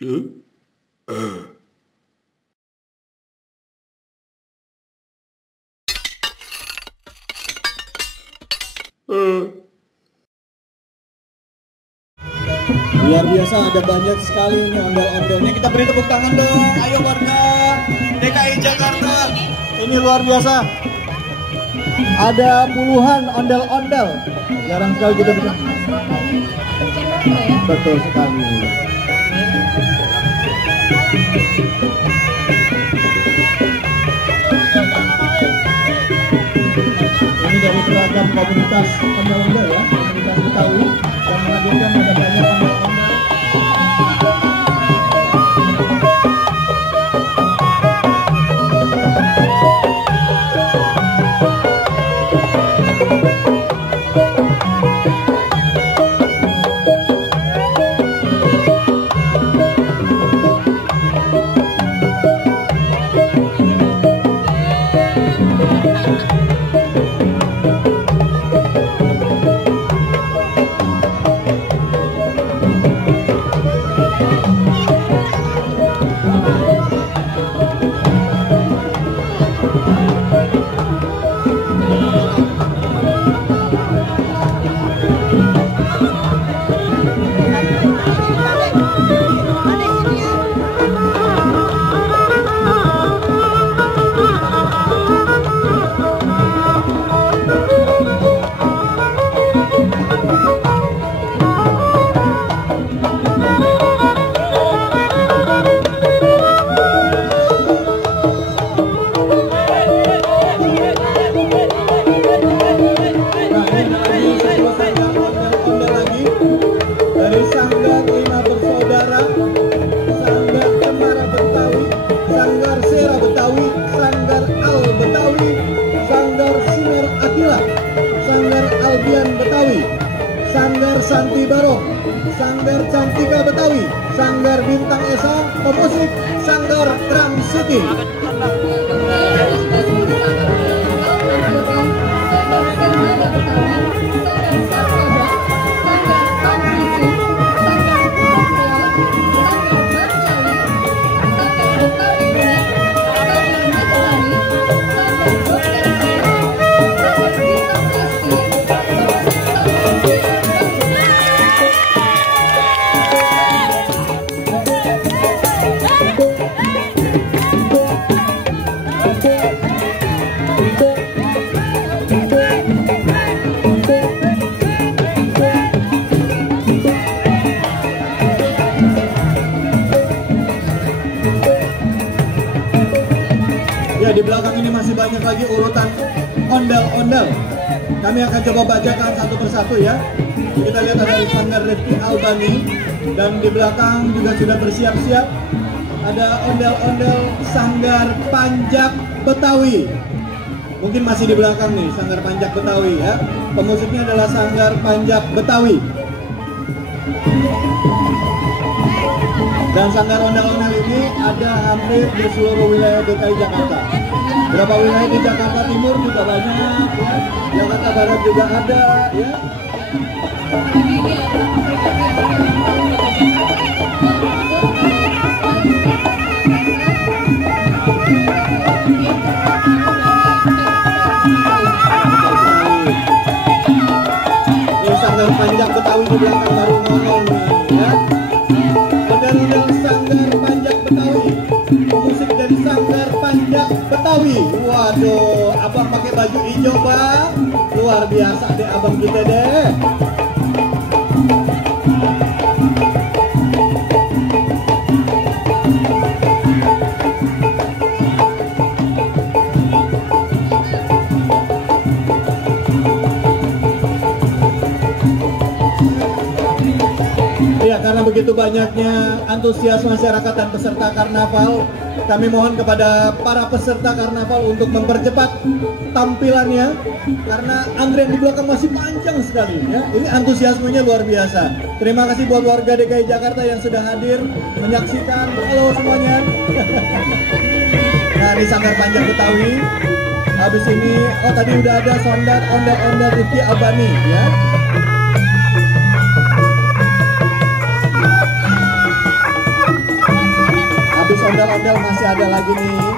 Luar biasa, ada banyak sekali ini ondel-ondelnya. Kita beri tepuk tangan dong. Ayo warga DKI Jakarta. Ini luar biasa. Ada puluhan ondel-ondel. Jarang sekali kita bisa. Betul sekali. Ini dari beragam komunitas ondel-ondel ya, komunitas Betawi yang menghadirkan ada banyak ondel-ondel. Sanggar Santi Barok, Sanggar Cantika Betawi, Sanggar Bintang Esa, pemusik Sanggar Trans City. Di belakang ini masih banyak lagi urutan ondel-ondel. Kami akan coba bacakan satu persatu ya. Kita lihat ada di Sanggar Rifki Albani, dan di belakang juga sudah bersiap-siap ada ondel-ondel Sanggar Panjak Betawi. Mungkin masih di belakang nih Sanggar Panjak Betawi ya. Pemusiknya adalah Sanggar Panjak Betawi. Dan sanggar ondel-ondel ini ada hampir di seluruh wilayah DKI Jakarta. Berapa wilayah di Jakarta Timur juga banyak ya. Jakarta Barat juga ada ya. Ini Sanggar Panjak Betawi di belakang baru ngomong nih ya. Ondel-ondel Sanggar Panjak Betawi, musik dari Sanggar Panjak Betawi. Waduh, abang pakai baju hijau bang, luar biasa deh abang kita deh. Ya, karena begitu banyaknya antusias masyarakat dan peserta karnaval, kami mohon kepada para peserta karnaval untuk mempercepat tampilannya karena antrian di belakang masih panjang sekali ya. Ini antusiasmenya luar biasa. Terima kasih buat warga DKI Jakarta yang sudah hadir menyaksikan. Halo semuanya. Nah, di Sanggar Panjak Betawi. Habis ini, oh tadi udah ada ondel-ondel Rifki Albani ya. ondel-ondel masih ada lagi nih.